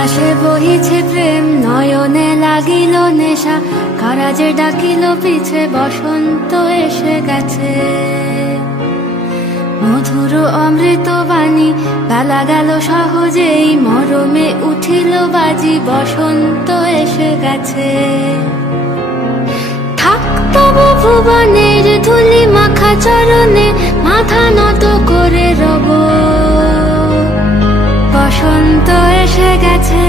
বাতাসে বহিছে প্রেম, নয়নে লাগিল নেশা, কারাজে ডাকিল পিছে, বসন্ত এসে গেছে। মধুর অমৃত বাণী, বেলা গেল সহজেই, মরমে উঠিল বাজি, বসন্ত এসে গেছে। থাক তবু ভুবনের ধুলি মাখা চরণে, মাথা নত করে রব, বসন্ত এসে গেছে,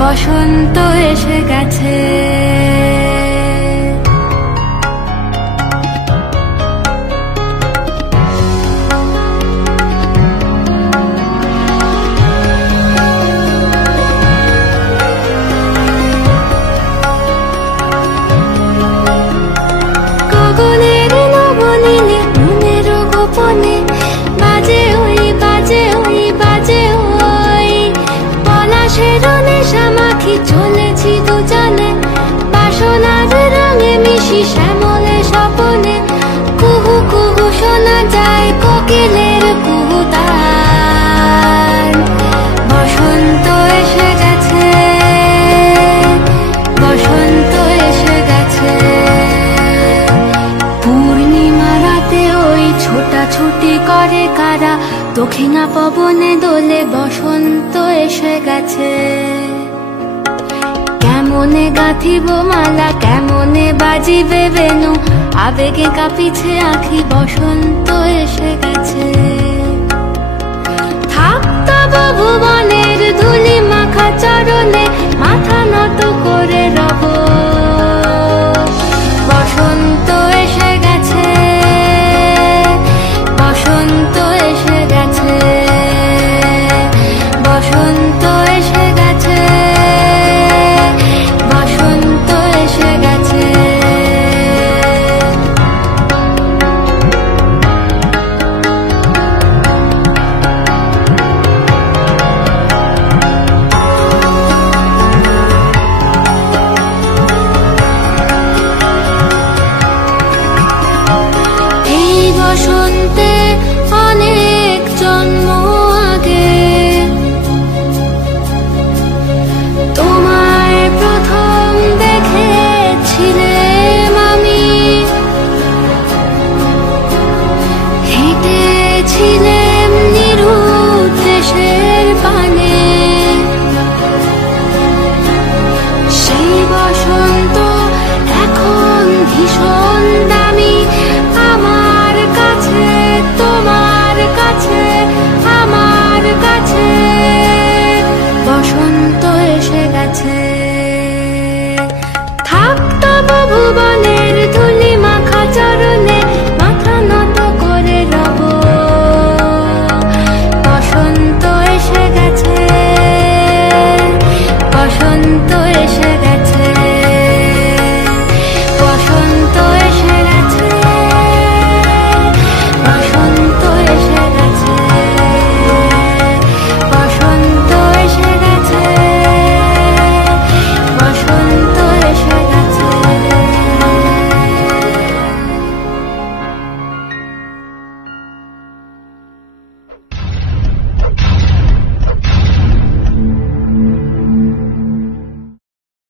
বসন্ত এসে গেছে। গগনের নবনীলে মনের গোপনে, বাজে ওই বাজে ওই বাজে ওই, পলাশের নেশা মাখি চলেছি দুজনে, বাসনার রঙে মিশি শ্যামলে স্বপনে, কুহু কুহু শোনা যায় কোকিলের কুহুতান। বসন্ত এসে গেছে, বসন্ত এসে গেছে। পূর্ণিমা রাতে ওই ছোটাছুটি করে কারা, দক্ষিণা পবনে দোলে, বসন্ত এসে গেছে। কেমনে গাঁথিব মালা, কেমনে বাজিবে বেনু, আবেগে কাঁপিছে আঁখি, বসন্ত এসে গেছে। থাক তবু ভুবনের ধুলি মাখা চরণে, মাথা নত করে রব, বসন্ত এসে গেছে, বসন্ত এসে গেছে, বসন্ত এসে গেছে, বসন্ত এসে গেছে। এই বসন্তে অনেক জন্ম আগে, তোমায় প্রথম দেখেছিলাম আমি, হেঁটেছিলাম নিরুদ্ধ দেশের পানে। সেই বসন্ত এখন ভীষণ দামি, আমার কাছে, তোমার কাছে, আমার কাছে, বসন্ত এসে গেছে। থাক তবু ভুবনে